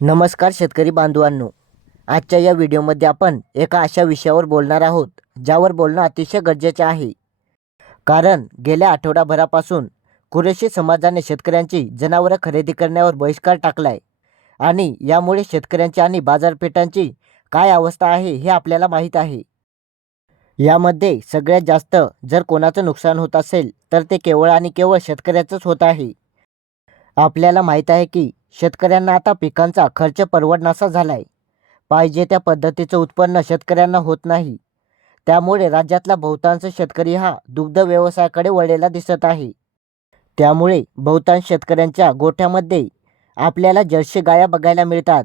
नमस्कार शेतकरी बांधवांनो. आजच्या या व्हिडिओमध्ये आपण एका अशा विषयावर बोलणार आहोत ज्यावर बोलणं अतिशय गरजेचे आहे. कारण गेल्या आठवडाभरापासून कुरेशी समाजाने शेतकऱ्यांची जनावरं खरेदी करण्यावर बहिष्कार टाकलाय आणि यामुळे शेतकऱ्यांची आणि बाजारपेठांची काय अवस्था आहे हे आपल्याला माहीत आहे. यामध्ये सगळ्यात जास्त जर कोणाचं नुकसान होत असेल तर ते केवळ आणि केवळ शेतकऱ्याचंच होत आहे. आपल्याला माहीत आहे की शेतकऱ्यांना आता पिकांचा खर्च परवडणासा झालाय. पाहिजे त्या पद्धतीचं उत्पन्न शेतकऱ्यांना होत नाही. त्यामुळे राज्यातला बहुतांश शेतकरी हा दुग्ध व्यवसायाकडे वळलेला दिसत आहे. त्यामुळे बहुतांश शेतकऱ्यांच्या गोठ्यामध्ये आपल्याला जर्सी गाया बघायला मिळतात.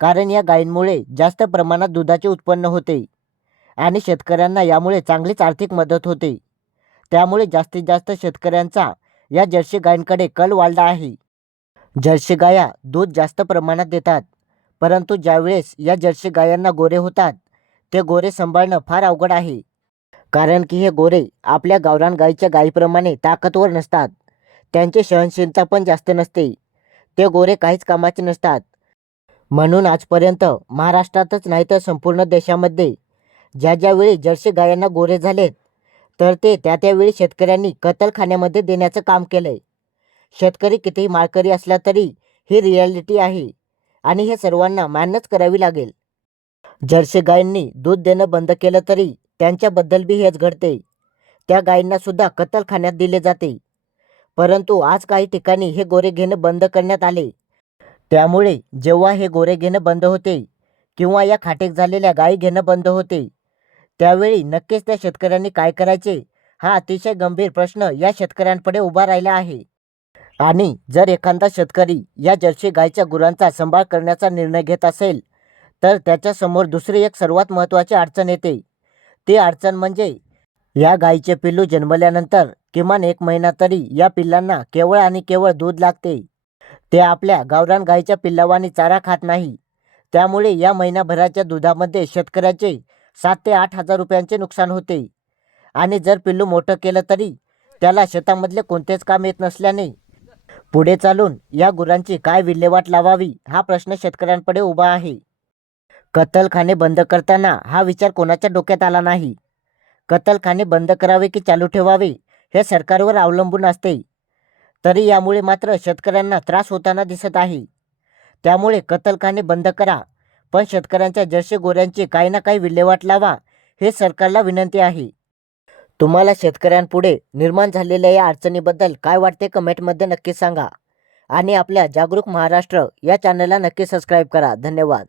कारण या गायींमुळे जास्त प्रमाणात दुधाचे उत्पन्न होते. आणि शेतकऱ्यांना यामुळे चांगलीच आर्थिक मदत होते. त्यामुळे जास्तीत जास्त शेतकऱ्यांचा या जर्सी गायींकडे कल वाढला आहे. जर्सी गाया दूध जास्त प्रमाणात देतात परंतु ज्यावेळेस या जर्सी गायांना गोरे होतात ते गोरे सांभाळणं फार अवघड आहे. कारण की हे गोरे आपल्या गावरान गाईच्या गायीप्रमाणे ताकदवर नसतात. त्यांची सहनशीलता पण जास्त नसते. ते गोरे काहीच कामाचे नसतात. म्हणून आजपर्यंत महाराष्ट्रातच नाही तर संपूर्ण देशामध्ये ज्या ज्यावेळी जर्सी गायांना गोरे झालेत तर ते त्या त्यावेळी शेतकऱ्यांनी कत्तलखान्यामध्ये देण्याचं काम केलं आहे शेतकरी कितीही माळकरी असला तरी ही रियालिटी आहे आणि हे सर्वांना मान्यच करावी लागेल. जर्सी गायींनी दूध देणं बंद केलं तरी त्यांच्याबद्दल बी हेच घडते. त्या गायींना सुद्धा कत्तलखान्यात दिले जाते. परंतु आज काही ठिकाणी हे गोरे घेणं बंद करण्यात आले. त्यामुळे जेव्हा हे गोरे घेणं बंद होते किंवा या खाटेक झालेल्या गायी घेणं बंद होते त्यावेळी नक्कीच त्या शेतकऱ्यांनी काय करायचे हा अतिशय गंभीर प्रश्न या शेतकऱ्यांपुढे उभा राहिला आहे. आणि जर एखादा शेतकरी या जर्सी गायच्या गुरांचा सांभाळ करण्याचा निर्णय घेत असेल तर त्याच्यासमोर दुसरी एक सर्वात महत्त्वाची अडचण येते. ती अडचण म्हणजे या गायीचे पिल्लू जन्मल्यानंतर किमान एक महिना तरी या पिल्लांना केवळ आणि केवळ दूध लागते. ते आपल्या गावरान गायीच्या पिल्लावानी चारा खात नाही. त्यामुळे या महिनाभराच्या दुधामध्ये शेतकऱ्याचे सात ते आठ हजार रुपयांचे नुकसान होते. आणि जर पिल्लू मोठं केलं तरी त्याला शेतामधले कोणतेच काम येत नसल्याने पुढे चालून या गुरांची काय विल्हेवाट लावावी हा प्रश्न शेतकऱ्यांपुढे उभा आहे. कत्तलखाने बंद करताना हा विचार कोणाच्या डोक्यात आला नाही? कत्तलखाने बंद करावे की चालू ठेवावे हे सरकारवर अवलंबून असते. तरी यामुळे मात्र शेतकऱ्यांना त्रास होताना दिसत आहे. त्यामुळे कत्तलखाने बंद करा पण शेतकऱ्यांच्या जर्शी गोऱ्यांची काही ना काही विल्हेवाट लावा हे सरकारला विनंती आहे. तुम्हाला शेतकऱ्यांपुढे निर्माण झालेल्या या अडचणीबद्दल काय वाटते कमेंटमध्ये नक्की सांगा. आणि आपल्या जागरूक महाराष्ट्र या चॅनलला नक्की सबस्क्राईब करा. धन्यवाद.